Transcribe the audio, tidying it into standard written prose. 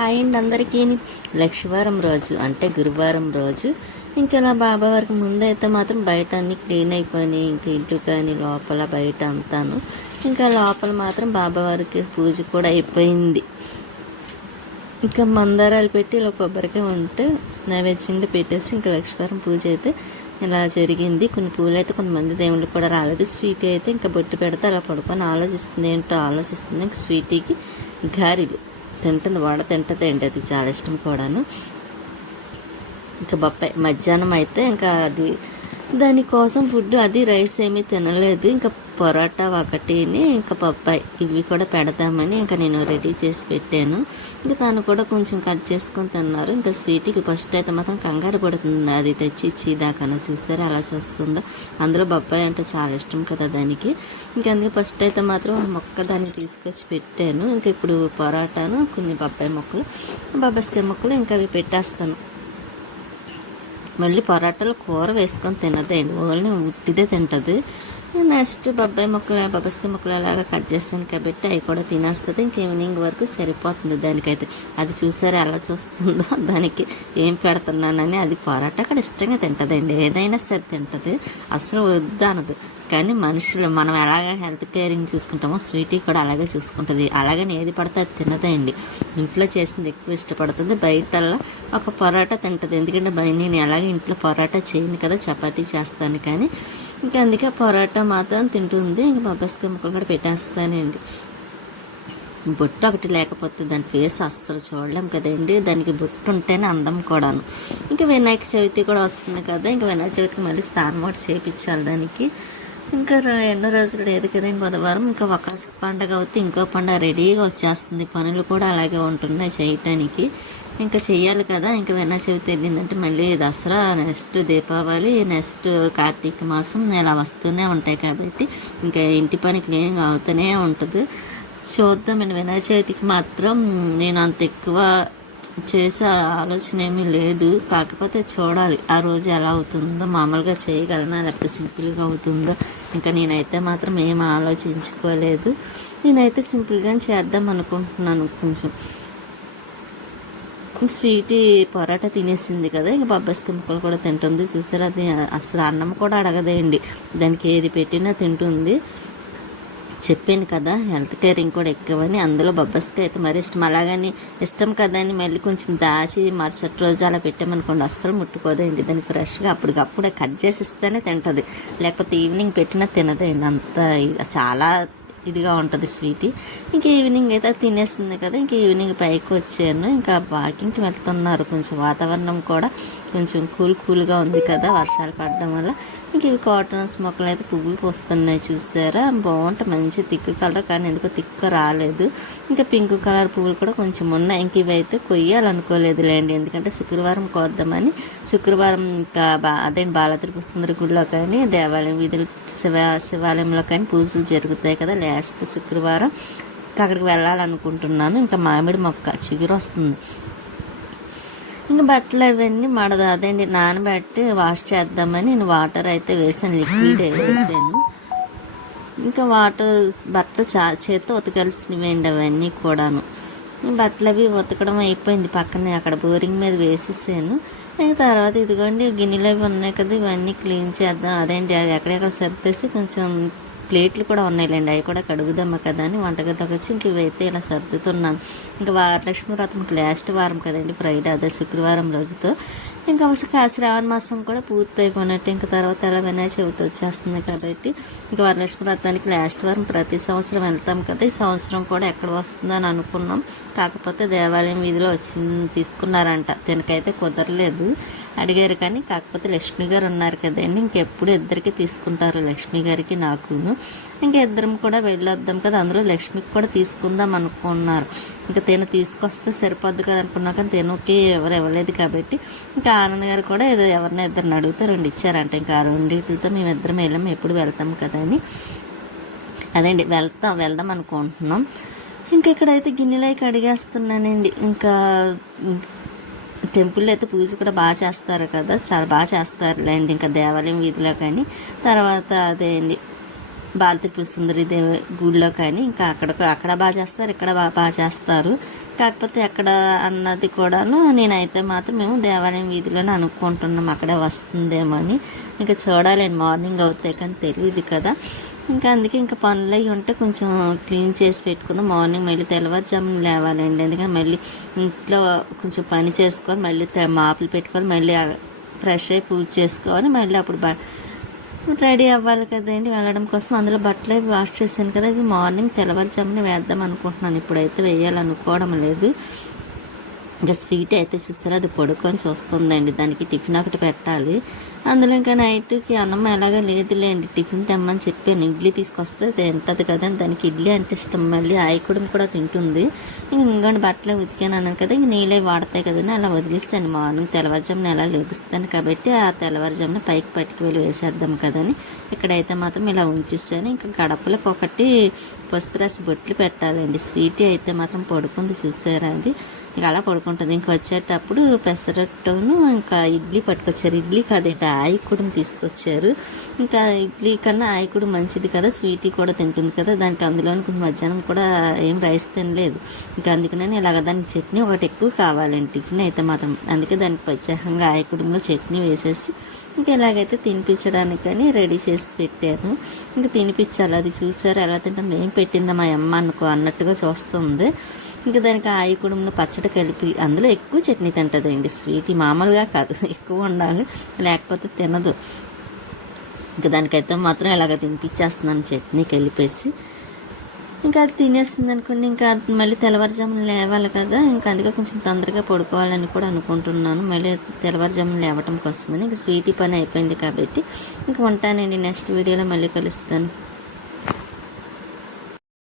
Hi అండి అందరికీ. లక్షవారం రోజు అంటే గురువారం రోజు ఇంకా నా బాబావారికి ముందైతే మాత్రం బయట అన్నీ క్లీన్ అయిపోయినాయి. ఇంకా ఇల్లు కానీ లోపల బయట అంతాను. ఇంకా లోపల మాత్రం బాబావారికి పూజ కూడా అయిపోయింది. ఇంకా మందారాలు పెట్టి ఇలా కొబ్బరికాయ ఉంటే నైవేద్యంగా పెట్టేసి ఇంకా లక్షవారం పూజ అయితే ఇలా జరిగింది. కొన్ని పూలు అయితే కొంతమంది దేవుళ్ళు కూడా రాలేదు. స్వీటీ అయితే ఇంకా బొట్టు పెడితే అలా పడుకొని ఆలోచిస్తుంది, ఏంటో ఆలోచిస్తుంది. ఇంకా స్వీటీకి గారెలు తింటుంది, వడ తింటుంది అండి, అది చాలా ఇష్టం కూడాను. ఇంకా బొప్పాయి మధ్యాహ్నం అయితే ఇంకా అది దానికోసం ఫుడ్ అది రైస్ ఏమీ తినలేదు. ఇంకా పొరాటా ఒకటిని ఇంకా పప్పాయి ఇవి కూడా పెడదామని ఇంకా నేను రెడీ చేసి పెట్టాను. ఇంకా తను కూడా కొంచెం కట్ చేసుకొని తిన్నారు. ఇంకా స్వీట్కి ఫస్ట్ అయితే మాత్రం కంగారు పడుతుంది, అది తెచ్చి ఇచ్చేదాకా చూసారా అలా చూస్తుందో. అందులో బొప్పాయి అంటే చాలా ఇష్టం కదా దానికి. ఇంకా అందుకే ఫస్ట్ అయితే మాత్రం మొక్క దాన్ని తీసుకొచ్చి పెట్టాను. ఇంకా ఇప్పుడు పొరాటాను కొన్ని బొప్పాయి మొక్కలు బొబ్బాస్కాయ మొక్కలు ఇంకా అవి పెట్టేస్తాను. మళ్ళీ పొరాటాలు కూర వేసుకొని తినదండి, ఓన్లీ ఉట్టిదే తింటుంది. నెక్స్ట్ బొబ్బాయి మొక్కలు బొబ్బాస్కాయ మొక్కలు అలాగా కట్ చేస్తాను కాబట్టి అవి కూడా తినేస్తుంది. ఇంక ఈవినింగ్ వరకు సరిపోతుంది దానికైతే. అది చూసారా ఎలా చూస్తుందో, దానికి ఏం పెడుతున్నానని. అది పొరాటా కూడా ఇష్టంగా తింటుందండి, ఏదైనా సరే తింటుంది, అసలు వద్దు అనదు. కానీ మనుషులు మనం ఎలాగ హెల్త్ కేరింగ్ చూసుకుంటామో స్వీటీ కూడా అలాగే చూసుకుంటుంది. అలాగని ఏది పడితే అది తినదండి, ఇంట్లో చేసింది ఎక్కువ ఇష్టపడుతుంది. బయటల్లా ఒక పొరాటా తింటుంది, ఎందుకంటే నేను ఎలాగ ఇంట్లో పొరాటా చేయను కదా, చపాతీ చేస్తాను. కానీ ఇంకా అందుకే పొరాటా మాత్రం తింటుంది. ఇంకా బొబ్బాస్కాయ ముక్కలు కూడా పెట్టేస్తానండి. బొట్టు ఒకటి లేకపోతే దాని ఫేస్ అస్సలు చూడలేం కదండి, దానికి బొట్టు ఉంటేనే అందం కూడాను. ఇంకా వినాయక చవితి కూడా వస్తుంది కదా, ఇంకా వినాయక చవితికి మళ్ళీ స్నానం కూడా చేయించాలి దానికి. ఇంకా ఎన్నో రోజులు లేదు కదా, బుధవారం ఇంకా ఒక పండగ అవుతే ఇంకో పండగ రెడీగా వచ్చేస్తుంది. పనులు కూడా అలాగే ఉంటున్నాయి చేయటానికి, ఇంకా చెయ్యాలి కదా. ఇంకా వినాయక చవితి వెళ్ళిందంటే మళ్ళీ దసరా, నెక్స్ట్ దీపావళి, నెక్స్ట్ కార్తీక మాసం ఇలా వస్తూనే ఉంటాయి కాబట్టి ఇంకా ఇంటి పని క్లీనింగ్ అవుతూనే ఉంటుంది. చూద్దాం. నేను వినాయక చవితికి మాత్రం నేను అంత ఎక్కువ చేసే ఆలోచన ఏమీ లేదు, కాకపోతే చూడాలి ఆ రోజు ఎలా అవుతుందో. మామూలుగా చేయగలనా లేకపోతే సింపుల్గా అవుతుందో ఇంకా నేనైతే మాత్రం ఏం ఆలోచించుకోలేదు. నేనైతే సింపుల్గా చేద్దాం అనుకుంటున్నాను. కొంచెం స్వీటీ పొరాటా తినేసింది కదా, ఇంకా బొబ్బాస్కాయ ముక్కలు కూడా తింటుంది. చూసారా, అది అసలు అన్నం కూడా అడగదేండి, దానికి ఏది పెట్టినా తింటుంది. చెప్పాను కదా హెల్త్ కేరింగ్ కూడా ఎక్కువని. అందులో బొబ్బాస్కాయ అయితే మరీ ఇష్టం. అలాగని ఇష్టం కదా అని మళ్ళీ కొంచెం దాచి మరుసటి రోజు అలా పెట్టామనుకోండి అస్సలు ముట్టుకోదండి. దాన్ని ఫ్రెష్గా అప్పటికప్పుడే కట్ చేసి ఇస్తేనే తింటుంది, లేకపోతే ఈవినింగ్ పెట్టినా తినదండి. అంత చాలా ఇదిగా ఉంటుంది స్వీటీ. ఇంక ఈవినింగ్ అయితే తినేస్తుంది కదా, ఇంక ఈవినింగ్ పైకి వచ్చాను. ఇంకా వాకింగ్కి వెళ్తున్నారు. కొంచెం వాతావరణం కూడా కొంచెం కూల్గా ఉంది కదా వర్షాలు పడడం వల్ల. ఇంక ఇవి కాటన్స్ మొక్కలు అయితే పువ్వులు పోస్తున్నాయి, చూసారా బాగుంటాయి, మంచి తిక్కు కలర్. కానీ ఎందుకో తిక్కు రాలేదు. ఇంకా పింక్ కలర్ పువ్వులు కూడా కొంచెం ఉన్నాయి. ఇంక ఇవి అయితే కొయ్యాలనుకోలేదు లేండి, ఎందుకంటే శుక్రవారం కోద్దామని. శుక్రవారం ఇంకా అదే బాలత్రిపుర సుందరి గుడిలో కానీ దేవాలయం వీధులు శివాలయంలో కానీ పూజలు జరుగుతాయి కదా లాస్ట్ శుక్రవారం. అక్కడికి వెళ్ళాలనుకుంటున్నాను. ఇంకా మామిడి మొక్క చిగురు వస్తుంది. ఇంకా బట్టలు అవన్నీ అదేంటి నానబెట్టి వాష్ చేద్దామని నేను వాటర్ అయితే వేసాను, లిక్విడ్ వేసాను. ఇంకా వాటర్ బట్టలు చేత్తో ఉతకాల్సినవేండి అవన్నీ కూడాను. బట్టలు అవి ఉతకడం అయిపోయింది, పక్కనే అక్కడ బోరింగ్ మీద వేసేసాను. ఇంకా తర్వాత ఇదిగోండి గిన్నెలు అవి ఉన్నాయి కదా, ఇవన్నీ క్లీన్ చేద్దాం. అదేంటి అది ఎక్కడెక్కడ సర్దేసి కొంచెం ప్లేట్లు కూడా ఉన్నాయిలేండి, అవి కూడా కడుగుదామా కదా అని వంటగదికి వచ్చి ఇంక ఇవైతే ఇలా సర్దుతున్నాను. ఇంకా వరలక్ష్మి వ్రతం లాస్ట్ వారం కదండి, ఫ్రైడే, అదే శుక్రవారం రోజుతో. ఇంకా శ్రావణ మాసం కూడా పూర్తి అయిపోయినట్టు. ఇంకా తర్వాత ఎలా వినాయక చవితి వచ్చేస్తుంది కాబట్టి ఇంకా వరలక్ష్మి వ్రతానికి లాస్ట్ వారం ప్రతి సంవత్సరం వెళ్తాం కదా, ఈ సంవత్సరం కూడా ఎక్కడ వస్తుందని అనుకున్నాం. కాకపోతే దేవాలయం వీధిలో తీసుకున్నారంట, తినకైతే కుదరలేదు. అడిగారు కానీ కాకపోతే లక్ష్మి గారు ఉన్నారు కదండి, ఇంకెప్పుడు ఇద్దరికి తీసుకుంటారు, లక్ష్మి గారికి నాకును. ఇంకా ఇద్దరం కూడా వెళ్ళొద్దాం కదా, అందులో లక్ష్మికి కూడా తీసుకుందాం అనుకున్నారు. ఇంకా తిన తీసుకొస్తే సరిపోద్ది కదా అనుకున్నా, కానీ తినకి ఎవరు ఇవ్వలేదు కాబట్టి ఇంకా ఆనంద్ గారు కూడా ఏదో ఎవరినో ఇద్దరిని అడిగితే 2 ఇచ్చారంట. ఇంకా ఆ 2 మేము ఇద్దరం వెళ్ళాము, ఎప్పుడు వెళ్తాం కదా అని. అదేండి వెళ్దాం అనుకుంటున్నాం. ఇంకా ఇక్కడైతే గిన్నెలు కడిగేస్తున్నానండి. ఇంకా టెంపుల్లో అయితే పూజ కూడా బాగా చేస్తారు కదా, చాలా బాగా చేస్తారులేండి ఇంకా దేవాలయం వీధిలో కానీ. తర్వాత అదే అండి బాల త్రిపుర సుందరి దేవి గుడిలో కానీ ఇంకా అక్కడ బాగా చేస్తారు, ఇక్కడ బాగా చేస్తారు. కాకపోతే అక్కడ అన్నది కూడాను నేనైతే మాత్రం మేము దేవాలయం వీధిలోనే అనుకుంటున్నాం అక్కడే వస్తుందేమో అని. ఇంకా చూడాలండి, మార్నింగ్ అవుతాయి కానీ తెలియదు కదా. ఇంకా అందుకే ఇంకా పనులు అవి ఉంటే కొంచెం క్లీన్ చేసి పెట్టుకుందాం. మార్నింగ్ మళ్ళీ తెల్లవారుజామున లేవాలండి, ఎందుకంటే మళ్ళీ ఇంట్లో కొంచెం పని చేసుకోవాలి, మళ్ళీ మాపులు పెట్టుకోవాలి, మళ్ళీ ఫ్రెష్ అయ్యి పూజ చేసుకోవాలి, మళ్ళీ అప్పుడు రెడీ అవ్వాలి కదండి వెళ్ళడం కోసం. అందులో బట్టలు అవి వాష్ చేశాను కదా, అవి మార్నింగ్ తెల్లవారుజామున వేద్దాం అనుకుంటున్నాను, ఇప్పుడైతే వేయాలనుకోవడం లేదు. ఇంకా స్వీట్ అయితే చూసారా, అది పడుకొని చూస్తుందండి, దానికి టిఫిన్ ఒకటి పెట్టాలి. అందులో ఇంకా నైట్కి అన్నం ఎలాగా లేదులేండి, టిఫిన్ తెమ్మని చెప్పాను, ఇడ్లీ తీసుకొస్తే తింటుంది కదా, దానికి ఇడ్లీ అంటే ఇష్టం, మళ్ళీ ఆయికూడం కూడా తింటుంది. ఇంకోటి బట్టలు ఉతికాను అన్నాను కదా, ఇంక నీళ్ళే వాడతాయి కదండి, అలా వదిలేస్తాను. మార్నింగ్ తెల్లవారుజామున ఎలా లెగుస్తాను కాబట్టి ఆ తెల్లవారుజామున పైకి పట్టుకు వెళ్ళి వేసేద్దాం కదని ఇక్కడైతే మాత్రం ఇలా ఉంచేసాను. ఇంకా గడపలకు ఒకటి పసుపు రాసి బొట్లు పెట్టాలండి. స్వీట్ అయితే మాత్రం పడుకుంది చూసారా, అది ఇంకా అలా పడుకుంటుంది. ఇంక వచ్చేటప్పుడు పెసరట్టును ఇంకా ఇడ్లీ పట్టుకొచ్చారు, ఇడ్లీ కాదండి ఆయికూడం తీసుకొచ్చారు. ఇంకా ఇడ్లీ కన్నా ఆయికూడం మంచిది కదా, స్వీట్ కూడా తింటుంది కదా, దానికి అందులోని కొంచెం మధ్యాహ్నం కూడా ఏం రైస్ తినలేదు. ఇంకా అందుకనే ఇలాగ దానికి చట్నీ ఒకటి ఎక్కువ కావాలండి టిఫిన్ అయితే మాత్రం, అందుకే దానికి ప్రత్యేకంగా ఆయికూడంలో చట్నీ వేసేసి ఇంకా ఇలాగైతే తినిపించడానికి కానీ రెడీ చేసి పెట్టాను. ఇంకా తినిపించాలి, అది చూసారు ఎలా తింటుంది, ఏం పెట్టిందా మా అమ్మ అన్నట్టుగా చూస్తుంది. ఇంకా దానికి ఆయికూడంలో పచ్చడి కలిపి అందులో ఎక్కువ చట్నీ తింటుందండి, స్వీట్ మామూలుగా కాదు, ఎక్కువ ఉండాలి లేకపోతే తినదు. ఇంకా దానికైతే మాత్రం ఇలాగ తినిపించేస్తున్నాను చట్నీ కలిపేసి. ఇంకా అది తినేస్తుంది అనుకోండి, ఇంకా మళ్ళీ తెల్లవారుజామున లేవాలి కదా, ఇంకా అందుకే కొంచెం తొందరగా పడుకోవాలని కూడా అనుకుంటున్నాను, మళ్ళీ తెల్లవారుజామున లేవటం కోసమని. ఇంకా స్వీటీ పని అయిపోయింది కాబట్టి ఇంకా ఉంటానండి, నెక్స్ట్ వీడియోలో మళ్ళీ కలుస్తాను.